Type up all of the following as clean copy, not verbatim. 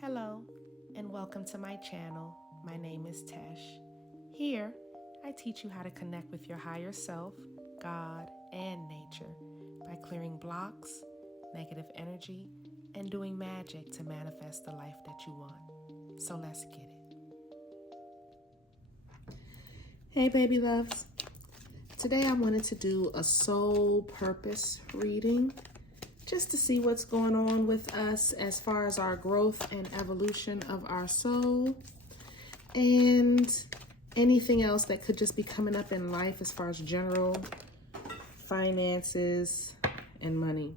Hello, and welcome to my channel. My name is Tesh. Here, I teach you how to connect with your higher self, God, and nature by clearing blocks, negative energy, and doing magic to manifest the life that you want. So let's get it. Hey, baby loves. Today I wanted to do a soul purpose reading just to see what's going on with us as far as our growth and evolution of our soul and anything else that could just be coming up in life as far as general finances and money.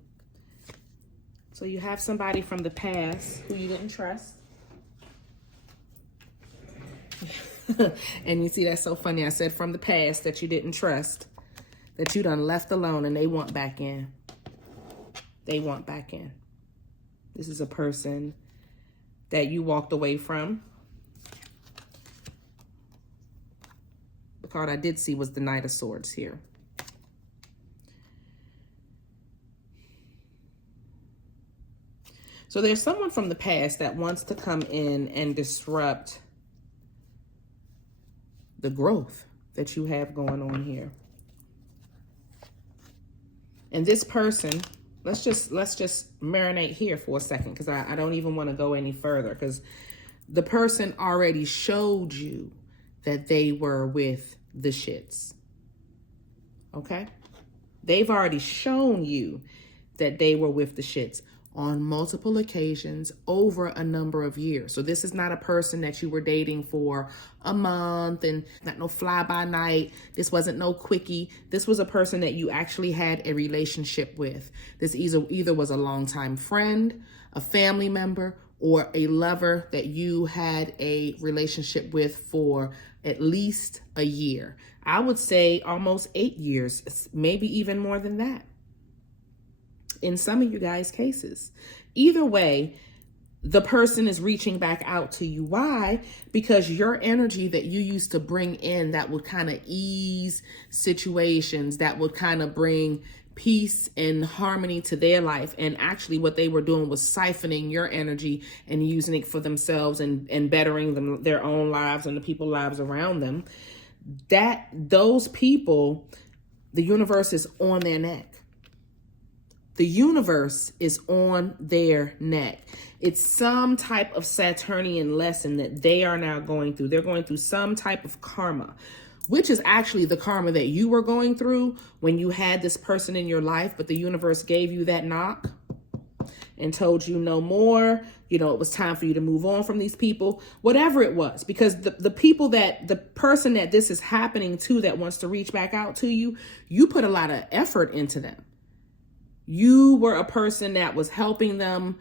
So you have somebody from the past who you didn't trust. And you see, that's so funny. I said from the past that you didn't trust, that you done left alone, and they want back in. They want back in. This is a person that you walked away from. The card I did see was the Knight of Swords here. So there's someone from the past that wants to come in and disrupt the growth that you have going on here. And this person, let's just marinate here for a second, because I don't even want to go any further, because the person already showed you that they were with the shits. Okay? They've already shown you that they were with the shits on multiple occasions over a number of years. So this is not a person that you were dating for a month and not no fly by night. This wasn't no quickie. This was a person that you actually had a relationship with. This either was a longtime friend, a family member, or a lover that you had a relationship with for at least a year. I would say almost 8 years, maybe even more than that in some of you guys' cases. Either way, the person is reaching back out to you. Why? Because your energy that you used to bring in that would kind of ease situations, that would kind of bring peace and harmony to their life. And actually what they were doing was siphoning your energy and using it for themselves and bettering their own lives and the people's lives around them. Those people, the universe is on their neck. The universe is on their neck. It's some type of Saturnian lesson that they are now going through. They're going through some type of karma, which is actually the karma that you were going through when you had this person in your life, but the universe gave you that knock and told you no more. You know, it was time for you to move on from these people, whatever it was, because the person that this is happening to that wants to reach back out to you, you put a lot of effort into them. You were a person that was helping them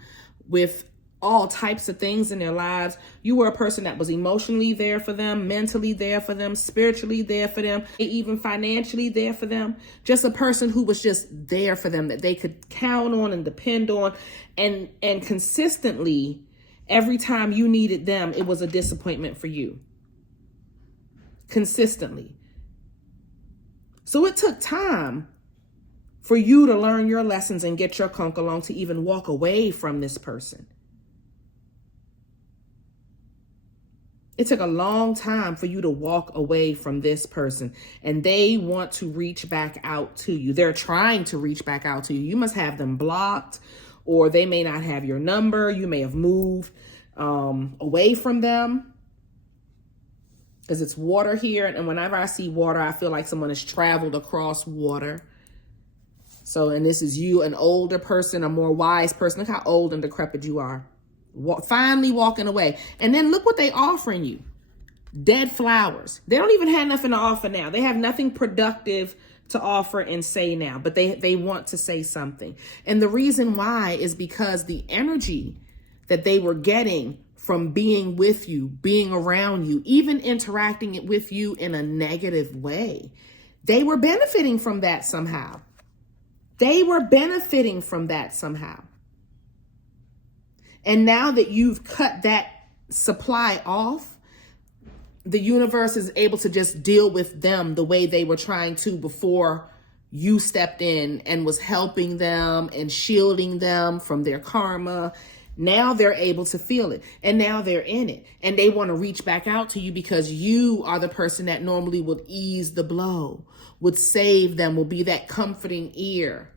with all types of things in their lives. You were a person that was emotionally there for them, mentally there for them, spiritually there for them, even financially there for them. Just a person who was just there for them, that they could count on and depend on. And consistently, every time you needed them, it was a disappointment for you. Consistently. So it took time for you to learn your lessons and get your conch along to even walk away from this person. It took a long time for you to walk away from this person, and they want to reach back out to you. They're trying to reach back out to you. You must have them blocked, or they may not have your number. You may have moved away from them, because it's water here. And whenever I see water, I feel like someone has traveled across water. So, and this is you, an older person, a more wise person. Look how old and decrepit you are. Finally walking away. And then look what they offering you. Dead flowers. They don't even have nothing to offer now. They have nothing productive to offer and say now, but they want to say something. And the reason why is because the energy that they were getting from being with you, being around you, even interacting with you in a negative way, they were benefiting from that somehow. They were benefiting from that somehow. And now that you've cut that supply off, the universe is able to just deal with them the way they were trying to before you stepped in and was helping them and shielding them from their karma. Now they're able to feel it, and now they're in it, and they want to reach back out to you because you are the person that normally would ease the blow, would save them, will be that comforting ear.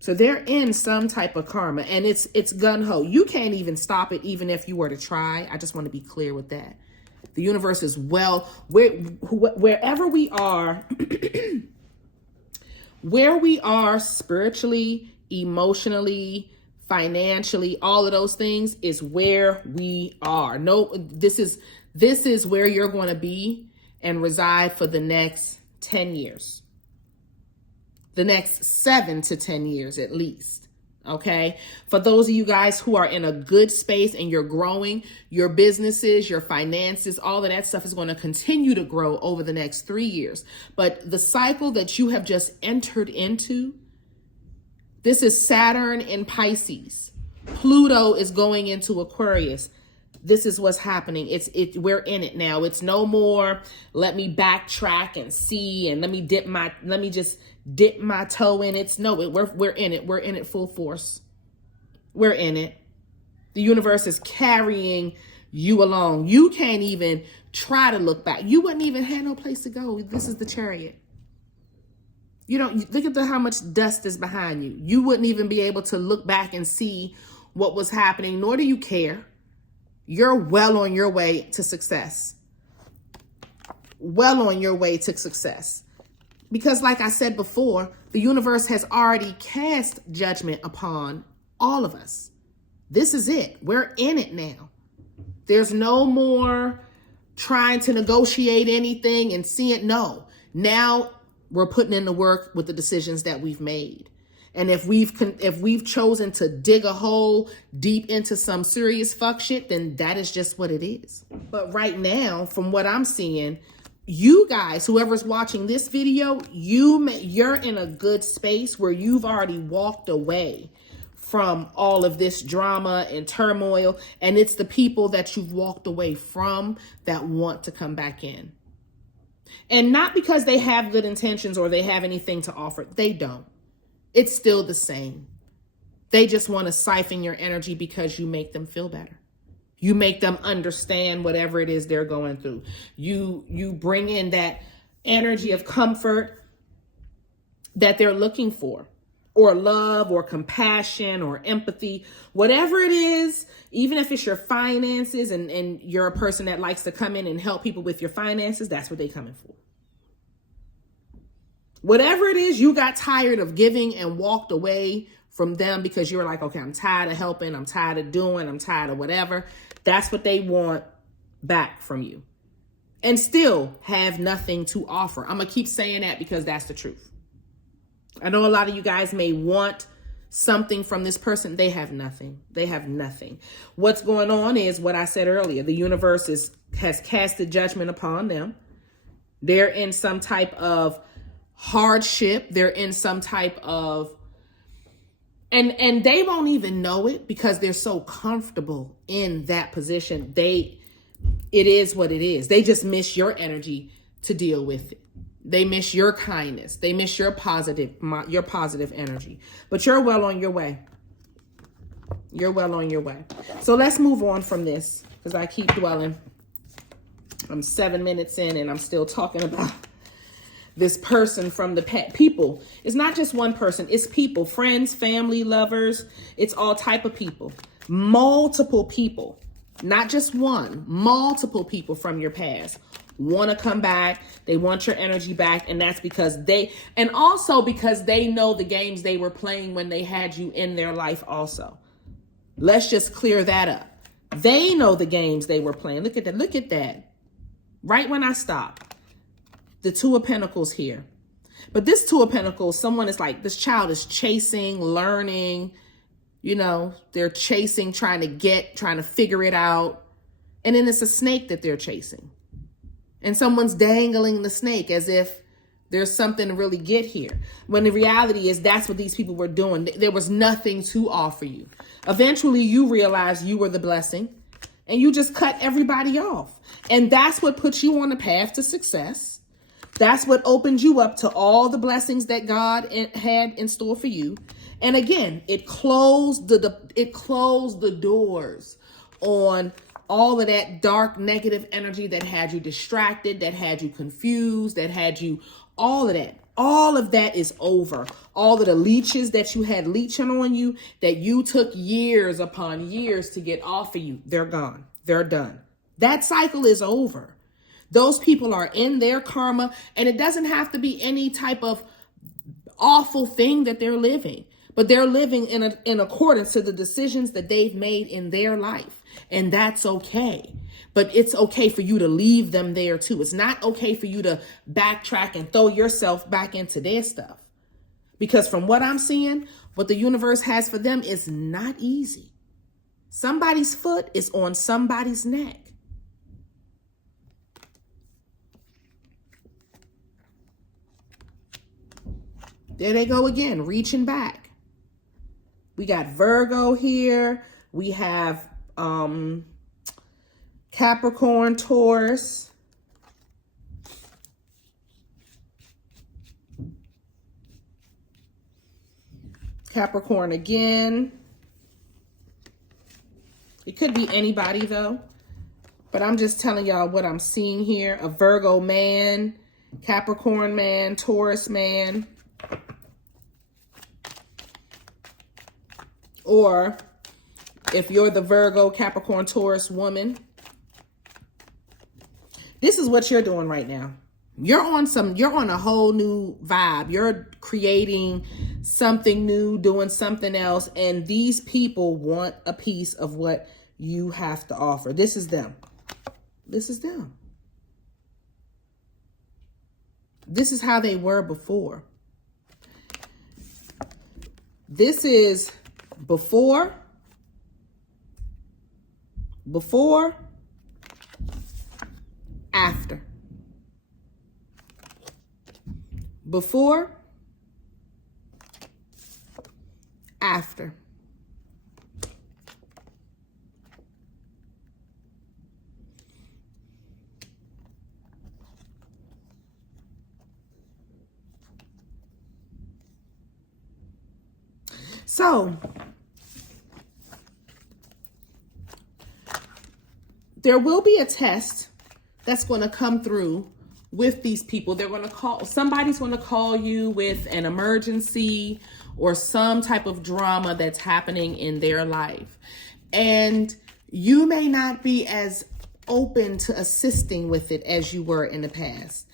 So they're in some type of karma, and it's gun-ho. You can't even stop it, even if you were to try. I just want to be clear with that. The universe is wherever we are, where we are spiritually, emotionally, financially, all of those things is where we are. No, this is where you're going to be and reside for the next 10 years. The next 7 to 10 years at least. Okay. For those of you guys who are in a good space and you're growing, your businesses, your finances, all of that stuff is going to continue to grow over the next 3 years. But the cycle that you have just entered into, this is Saturn in Pisces. Pluto is going into Aquarius. This is what's happening. We're in it now. It's no more, let me backtrack and see, and let me just dip my toe in it. No, we're in it. We're in it full force. We're in it. The universe is carrying you along. You can't even try to look back. You wouldn't even have no place to go. This is the Chariot. You don't look at how much dust is behind you. You wouldn't even be able to look back and see what was happening, nor do you care. You're well on your way to success. Well on your way to success. Because like I said before, the universe has already cast judgment upon all of us. This is it. We're in it now. There's no more trying to negotiate anything and see it. No. Now we're putting in the work with the decisions that we've made. And if we've chosen to dig a hole deep into some serious fuck shit, then that is just what it is. But right now, from what I'm seeing, you guys, whoever's watching this video, you're in a good space where you've already walked away from all of this drama and turmoil. And it's the people that you've walked away from that want to come back in. And not because they have good intentions or they have anything to offer. They don't. It's still the same. They just want to siphon your energy because you make them feel better. You make them understand whatever it is they're going through. You bring in that energy of comfort that they're looking for, or love, or compassion, or empathy, whatever it is, even if it's your finances and you're a person that likes to come in and help people with your finances, that's what they're coming for. Whatever it is, you got tired of giving and walked away from them because you were like, okay, I'm tired of helping. I'm tired of doing. I'm tired of whatever. That's what they want back from you. And still have nothing to offer. I'm going to keep saying that because that's the truth. I know a lot of you guys may want something from this person. They have nothing. They have nothing. What's going on is what I said earlier. The universe has cast a judgment upon them. They're in some type of hardship. They're in some type of, and they won't even know it because they're so comfortable in that position. It is what it is. They just miss your energy to deal with it. They miss your kindness. They miss your positive energy, but you're well on your way. You're well on your way. So let's move on from this because I keep dwelling. I'm 7 minutes in and I'm still talking about this person from the people. It's not just one person. It's people, friends, family, lovers. It's all type of people, multiple people, not just one, multiple people from your past want to come back. They want your energy back. And that's because and also because they know the games they were playing when they had you in their life also. Let's just clear that up. They know the games they were playing. Look at that. Look at that. Right when I stopped. The Two of Pentacles here. But this Two of Pentacles, someone is like, this child is chasing, learning, they're chasing, trying to figure it out. And then it's a snake that they're chasing. And someone's dangling the snake as if there's something to really get here. When the reality is that's what these people were doing. There was nothing to offer you. Eventually you realized you were the blessing and you just cut everybody off. And that's what puts you on the path to success. That's what opened you up to all the blessings that God had in store for you. And again, it closed the doors on all of that dark negative energy that had you distracted, that had you confused, that had you, all of that. All of that is over. All of the leeches that you had leeching on you, that you took years upon years to get off of you, they're gone. They're done. That cycle is over. Those people are in their karma, and it doesn't have to be any type of awful thing that they're living, but they're living in accordance to the decisions that they've made in their life. And that's okay. But it's okay for you to leave them there too. It's not okay for you to backtrack and throw yourself back into their stuff. Because from what I'm seeing, what the universe has for them is not easy. Somebody's foot is on somebody's neck. There they go again, reaching back. We got Virgo here. We have Capricorn, Taurus. Capricorn again. It could be anybody though, but I'm just telling y'all what I'm seeing here. A Virgo man, Capricorn man, Taurus man. Or if you're the Virgo, Capricorn, Taurus woman, this is what you're doing right now. You're on a whole new vibe. You're creating something new, doing something else. And these people want a piece of what you have to offer. This is them. This is them. This is how they were before. This is before, after. Before, after. So, there will be a test that's going to come through with these people. They're going to somebody's going to call you with an emergency or some type of drama that's happening in their life. And you may not be as open to assisting with it as you were in the past,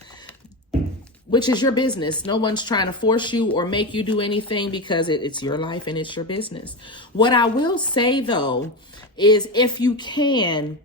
which is your business. No one's trying to force you or make you do anything because it's your life and it's your business. What I will say though, is if you can,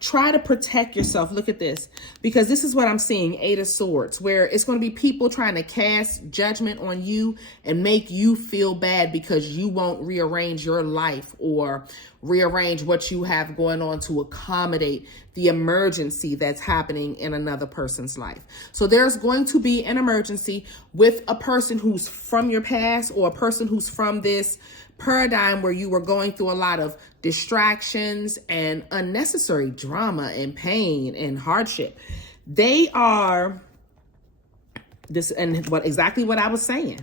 try to protect yourself. Look at this, because this is what I'm seeing, Eight of Swords, where it's going to be people trying to cast judgment on you and make you feel bad because you won't rearrange your life or rearrange what you have going on to accommodate the emergency that's happening in another person's life. So there's going to be an emergency with a person who's from your past or a person who's from this paradigm where you were going through a lot of distractions and unnecessary drama and pain and hardship. They are this, and exactly what I was saying.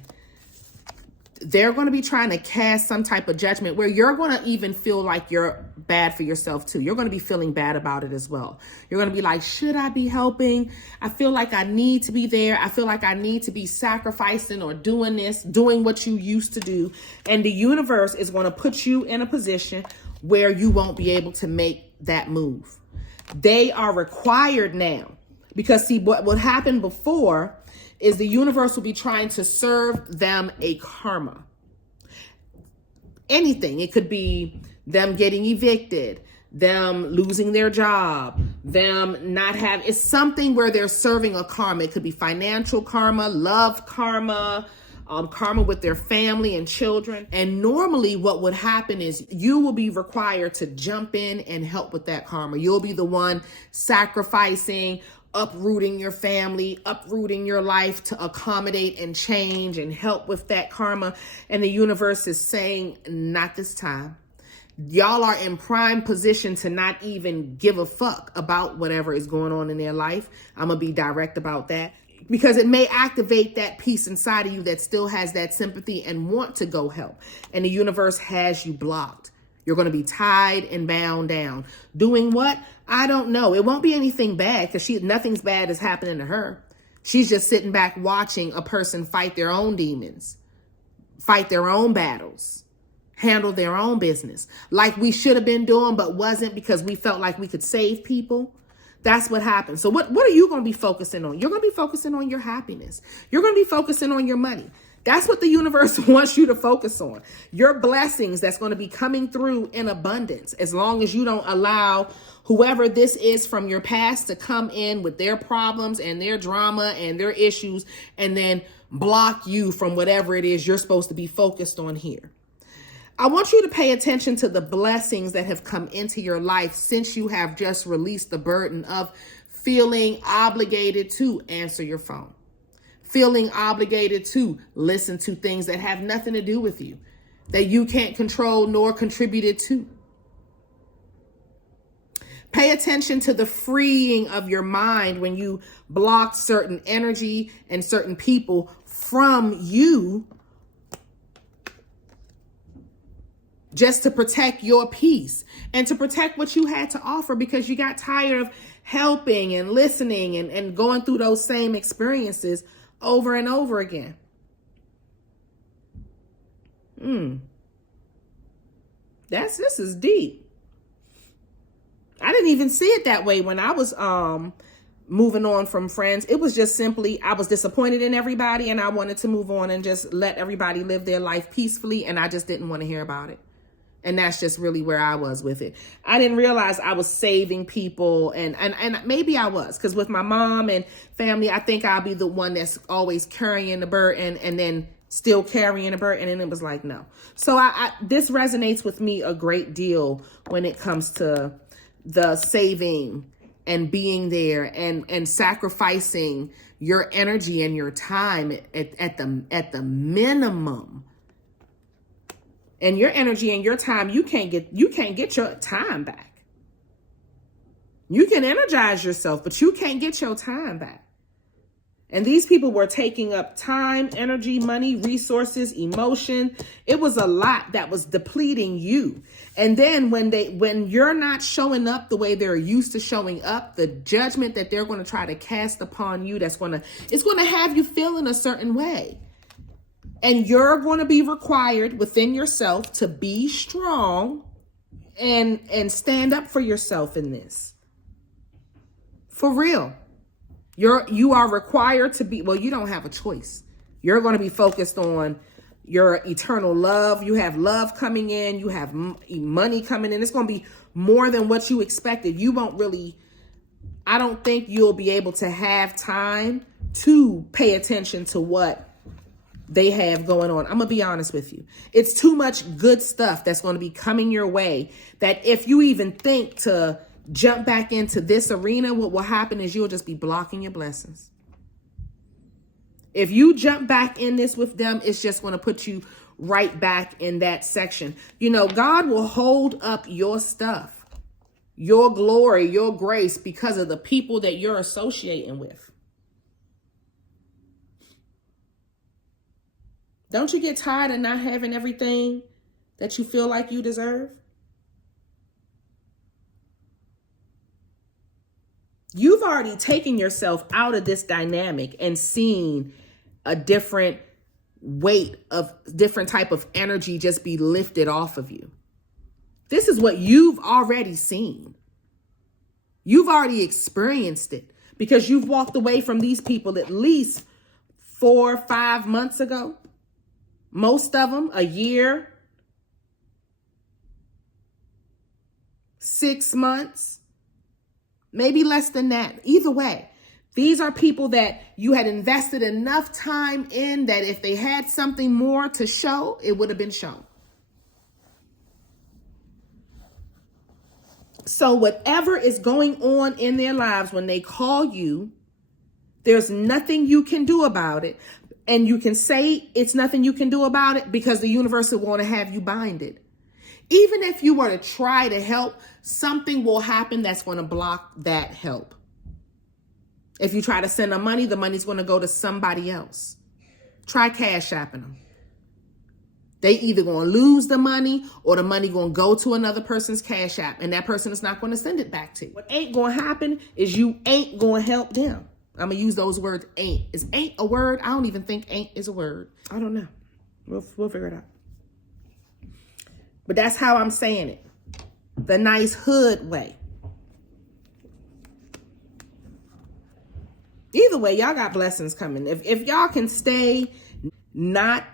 They're going to be trying to cast some type of judgment where you're going to even feel like you're bad for yourself too. You're going to be feeling bad about it as well. You're going to be like, should I be helping? I feel like I need to be there. I feel like I need to be sacrificing or doing this, doing what you used to do. And the universe is going to put you in a position where you won't be able to make that move. They are required now, because see, what happened before is the universe will be trying to serve them a karma. Anything. It could be them getting evicted, them losing their job, them not have, it's something where they're serving a karma. It could be financial karma, love karma, karma with their family and children. And normally what would happen is you will be required to jump in and help with that karma. You'll be the one sacrificing, uprooting your family, uprooting your life to accommodate and change and help with that karma. And the universe is saying, not this time. Y'all are in prime position to not even give a fuck about whatever is going on in their life. I'm going to be direct about that. because it may activate that piece inside of you that still has that sympathy and want to go help. And the universe has you blocked. You're going to be tied and bound down. Doing what? I don't know. It won't be anything bad because nothing's bad is happening to her. She's just sitting back watching a person fight their own demons, fight their own battles, handle their own business like we should have been doing, but wasn't because we felt like we could save people. That's what happened. So what are you going to be focusing on? You're going to be focusing on your happiness. You're going to be focusing on your money. That's what the universe wants you to focus on. Your blessings that's going to be coming through in abundance, as long as you don't allow whoever this is from your past to come in with their problems and their drama and their issues and then block you from whatever it is you're supposed to be focused on here. I want you to pay attention to the blessings that have come into your life since you have just released the burden of feeling obligated to answer your phone, feeling obligated to listen to things that have nothing to do with you, that you can't control nor contributed to. Pay attention to the freeing of your mind when you block certain energy and certain people from you just to protect your peace and to protect what you had to offer because you got tired of helping and listening and going through those same experiences over and over again. This is deep. I didn't even see it that way when I was moving on from friends. It was just simply, I was disappointed in everybody and I wanted to move on and just let everybody live their life peacefully. And I just didn't want to hear about it. And that's just really where I was with it. I didn't realize I was saving people. And maybe I was, because with my mom and family, I think I'll be the one that's always carrying the burden and then still carrying the burden. And it was like, no. So this resonates with me a great deal when it comes to the saving and being there and sacrificing your energy and your time at the minimum. And your energy and your time, you can't get your time back. You can energize yourself, but you can't get your time back. And these people were taking up time, energy, money, resources, emotion. It was a lot that was depleting you. And then when you're not showing up the way they're used to showing up, the judgment that they're going to try to cast upon you, it's going to have you feeling a certain way. And you're going to be required within yourself to be strong and stand up for yourself in this. For real. You are required to be, well, you don't have a choice. You're going to be focused on your eternal love. You have love coming in. You have money coming in. It's going to be more than what you expected. I don't think you'll be able to have time to pay attention to what they have going on. I'm going to be honest with you. It's too much good stuff that's going to be coming your way that if you even think to jump back into this arena, what will happen is you'll just be blocking your blessings. If you jump back in this with them, it's just going to put you right back in that section. You know, God will hold up your stuff, your glory, your grace because of the people that you're associating with. Don't you get tired of not having everything that you feel like you deserve? You've already taken yourself out of this dynamic and seen a different weight of different type of energy just be lifted off of you. This is what you've already seen. You've already experienced it because you've walked away from these people at least 4 or 5 months ago. Most of them a year, 6 months, maybe less than that. Either way, these are people that you had invested enough time in that if they had something more to show, it would have been shown. So whatever is going on in their lives when they call you, there's nothing you can do about it. And you can say it's nothing you can do about it because the universe will want to have you binded. Even if you were to try to help, something will happen that's going to block that help. If you try to send them money, the money's going to go to somebody else. Try cash apping them. They either going to lose the money or the money going to go to another person's cash app, and that person is not going to send it back to you. What ain't going to happen is you ain't going to help them. I'm going to use those words, ain't. Is ain't a word? I don't even think ain't is a word. I don't know. We'll figure it out. But that's how I'm saying it. The nice hood way. Either way, y'all got blessings coming. If y'all can stay not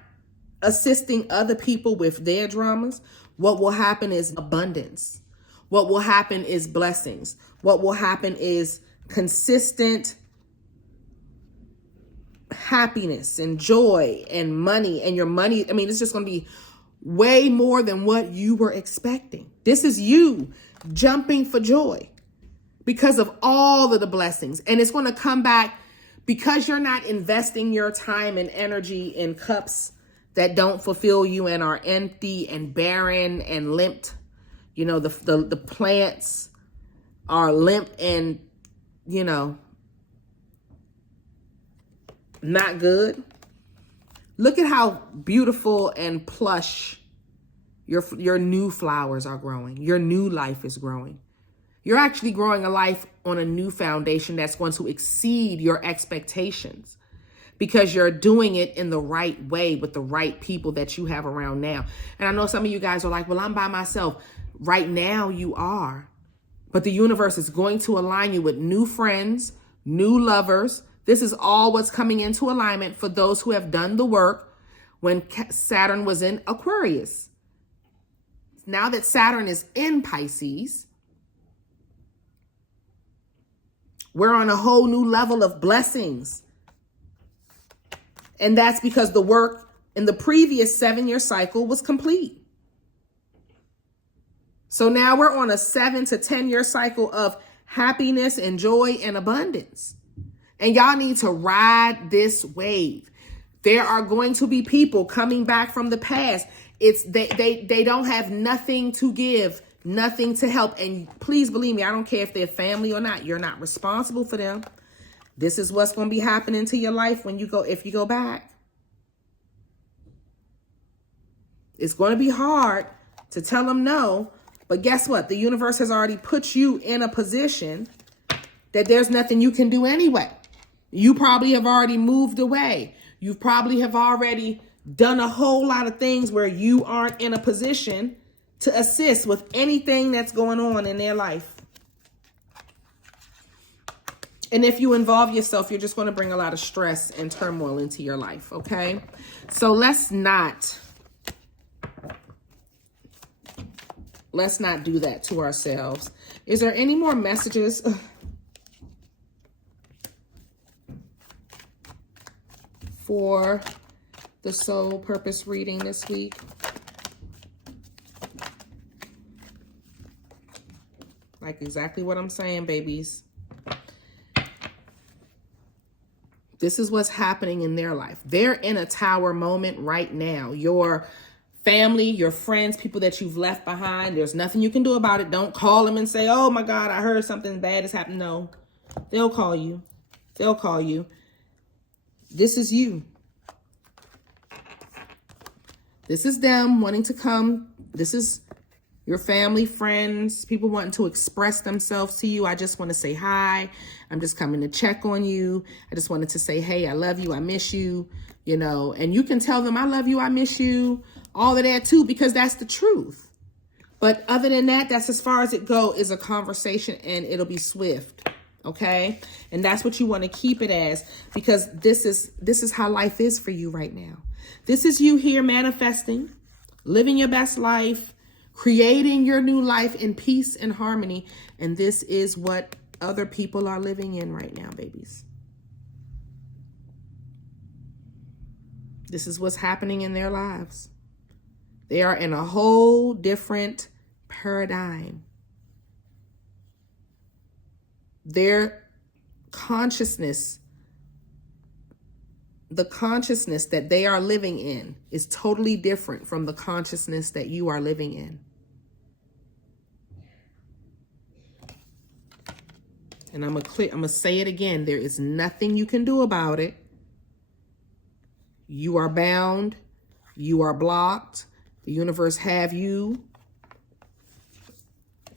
assisting other people with their dramas, what will happen is abundance. What will happen is blessings. What will happen is consistent happiness and joy and money. And your money, I mean, it's just going to be way more than what you were expecting. This is you jumping for joy because of all of the blessings. And it's going to come back because you're not investing your time and energy in cups that don't fulfill you and are empty and barren and limped. You know, the plants are limp and, you know, not good. Look at how beautiful and plush your new flowers are growing. Your new life is growing. You're actually growing a life on a new foundation that's going to exceed your expectations because you're doing it in the right way with the right people that you have around now. And I know some of you guys are like, well, I'm by myself. Right now you are. But the universe is going to align you with new friends, new lovers. This is all what's coming into alignment for those who have done the work when Saturn was in Aquarius. Now that Saturn is in Pisces, we're on a whole new level of blessings. And that's because the work in the previous 7-year cycle was complete. So now we're on a 7 to 10-year cycle of happiness and joy and abundance. And y'all need to ride this wave. There are going to be people coming back from the past. They don't have nothing to give, nothing to help. And please believe me, I don't care if they're family or not. You're not responsible for them. This is what's going to be happening to your life if you go back. It's going to be hard to tell them no. But guess what? The universe has already put you in a position that there's nothing you can do anyway. You probably have already moved away. You probably have already done a whole lot of things where you aren't in a position to assist with anything that's going on in their life. And if you involve yourself, you're just going to bring a lot of stress and turmoil into your life, okay? So let's not do that to ourselves. Is there any more messages? For the soul purpose reading this week? Like exactly what I'm saying, babies. This is what's happening in their life. They're in a tower moment right now. Your family, your friends, people that you've left behind, there's nothing you can do about it. Don't call them and say, oh my God, I heard something bad has happened. No, they'll call you. They'll call you. This is you. This is them wanting to come. This is your family, friends, people wanting to express themselves to you. I just want to say hi. I'm just coming to check on you. I just wanted to say, hey, I love you. I miss you, you know, and you can tell them I love you. I miss you. All of that too, because that's the truth. But other than that, that's as far as it go is a conversation and it'll be swift. Okay. And that's what you want to keep it as, because this is how life is for you right now. This is you here manifesting, living your best life, creating your new life in peace and harmony. And this is what other people are living in right now, babies. This is what's happening in their lives. They are in a whole different paradigm. Their consciousness, the consciousness that they are living in is totally different from the consciousness that you are living in. And I'm gonna say it again. There is nothing you can do about it. You are bound. You are blocked. The universe have you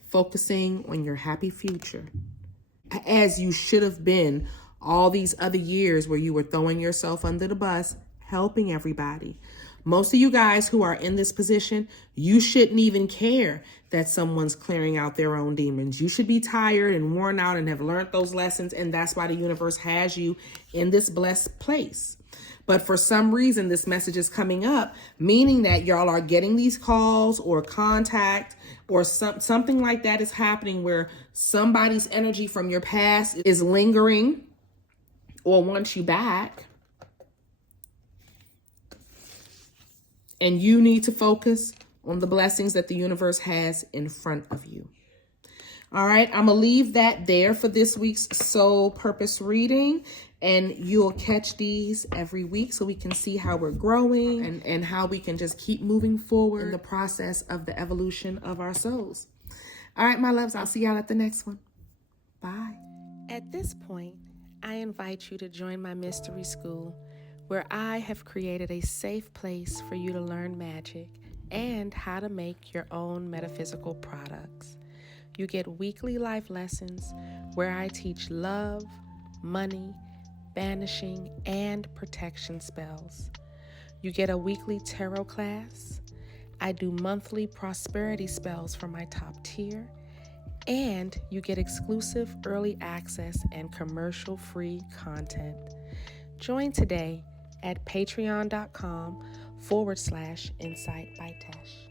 focusing on your happy future, as you should have been all these other years where you were throwing yourself under the bus, helping everybody. Most of you guys who are in this position, you shouldn't even care that someone's clearing out their own demons. You should be tired and worn out and have learned those lessons, and that's why the universe has you in this blessed place. But for some reason, this message is coming up, meaning that y'all are getting these calls or contact or something like that is happening where somebody's energy from your past is lingering or wants you back. And you need to focus on the blessings that the universe has in front of you. All right, I'm going to leave that there for this week's Soul Purpose reading. And you'll catch these every week so we can see how we're growing and how we can just keep moving forward in the process of the evolution of our souls. All right, my loves, I'll see y'all at the next one. Bye. At this point, I invite you to join my mystery school, where I have created a safe place for you to learn magic and how to make your own metaphysical products. You get weekly life lessons where I teach love, money, banishing, and protection spells. You get a weekly tarot class. I do monthly prosperity spells for my top tier. And you get exclusive early access and commercial-free content. Join today at patreon.com/Insight by Tesh.